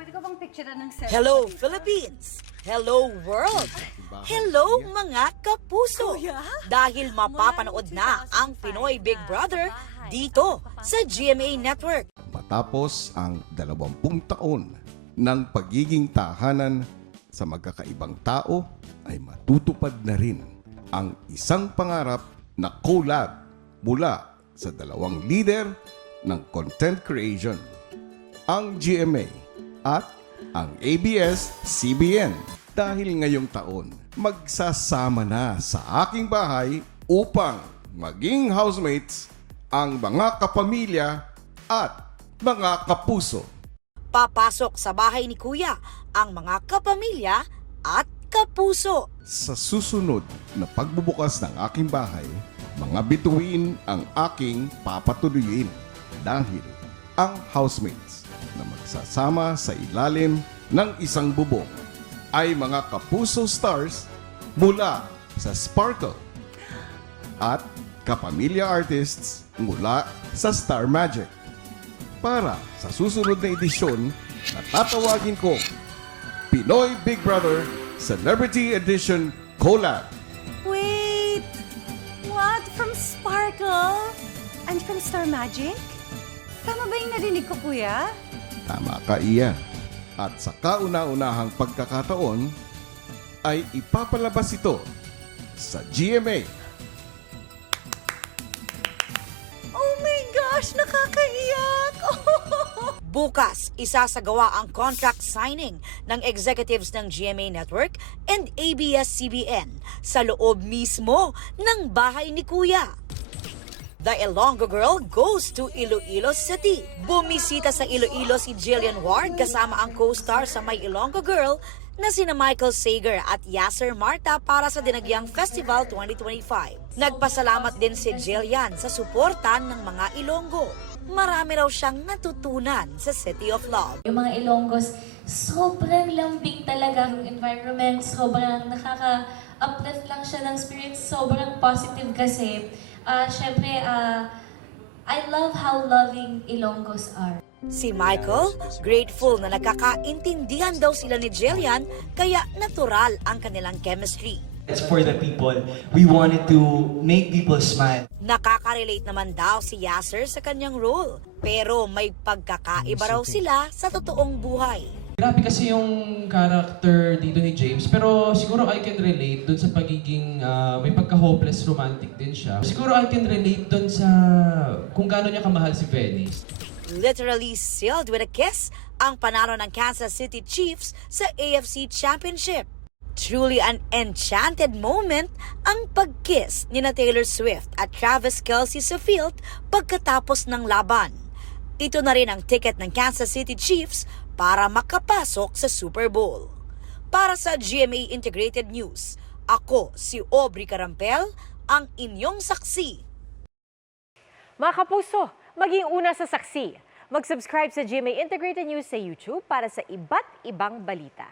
pwede ko bang picturean ng selfie? Hello Philippines! Hello world! Hello mga kapuso! Dahil mapapanood na ang Pinoy Big Brother dito sa GMA Network. Matapos ang 20 taon ng pagiging tahanan sa magkakaibang tao, ay matutupad na rin ang isang pangarap na collab mula sa dalawang leader ng content creation, ang GMA at ang ABS-CBN. Dahil ngayong taon, magsasama na sa aking bahay upang maging housemates ang mga kapamilya at mga kapuso. Papasok sa bahay ni Kuya ang mga kapamilya at kapuso. Sa susunod na pagbubukas ng aking bahay, mga bituin ang aking papatuloyin dahil ang housemates na magsasama sa ilalim ng isang bubong ay mga kapuso stars mula sa Sparkle at kapamilya artists mula sa Star Magic. Para sa susunod na edisyon na tatawagin ko Pinoy Big Brother Celebrity Edition Collab. Wait! What? From Sparkle? And from Star Magic? Tama ba yung narinig ko, Kuya? Tama ka, Ian. At sa kauna-unahang pagkakataon ay ipapalabas ito sa GMA. Oh my gosh! Nakakaiyak! Bukas, isasagawa ang contract signing ng executives ng GMA Network and ABS-CBN sa loob mismo ng bahay ni Kuya. The Ilonggo Girl goes to Iloilo City. Bumisita sa Iloilo si Jillian Ward kasama ang co-star sa My Ilonggo Girl na sina Michael Sager at Yasser Marta para sa Dinagyang Festival 2025. Nagpasalamat din si Jillian sa suporta ng mga Ilonggo. Marami raw siyang natutunan sa City of Love. Yung mga Ilonggos, sobrang lambing talaga yung environment, sobrang nakaka-uplift lang siya ng spirits, sobrang positive kasi. Siyempre, I love how loving Ilonggos are. Si Michael, grateful na nagkakaintindihan daw sila ni Jillian kaya natural ang kanilang chemistry. It's for the people. We wanted to make people smile. Nakaka-relate naman daw si Yasser sa kanyang role, pero may pagkakaiba raw sila sa totoong buhay. Grabe kasi yung character dito ni James, pero siguro I can relate dun sa pagiging may pagka-hopeless romantic din siya. Siguro I can relate dun sa kung gaano niya kamahal si Venice. Literally sealed with a kiss ang panalo ng Kansas City Chiefs sa AFC Championship. Truly an enchanted moment ang pag-kiss ni na Taylor Swift at Travis Kelce sa field pagkatapos ng laban. Ito na rin ang ticket ng Kansas City Chiefs para makapasok sa Super Bowl. Para sa GMA Integrated News, ako si Aubrey Carampel, ang inyong saksi. Mga kapuso, maging una sa saksi. Mag-subscribe sa GMA Integrated News sa YouTube para sa iba't ibang balita.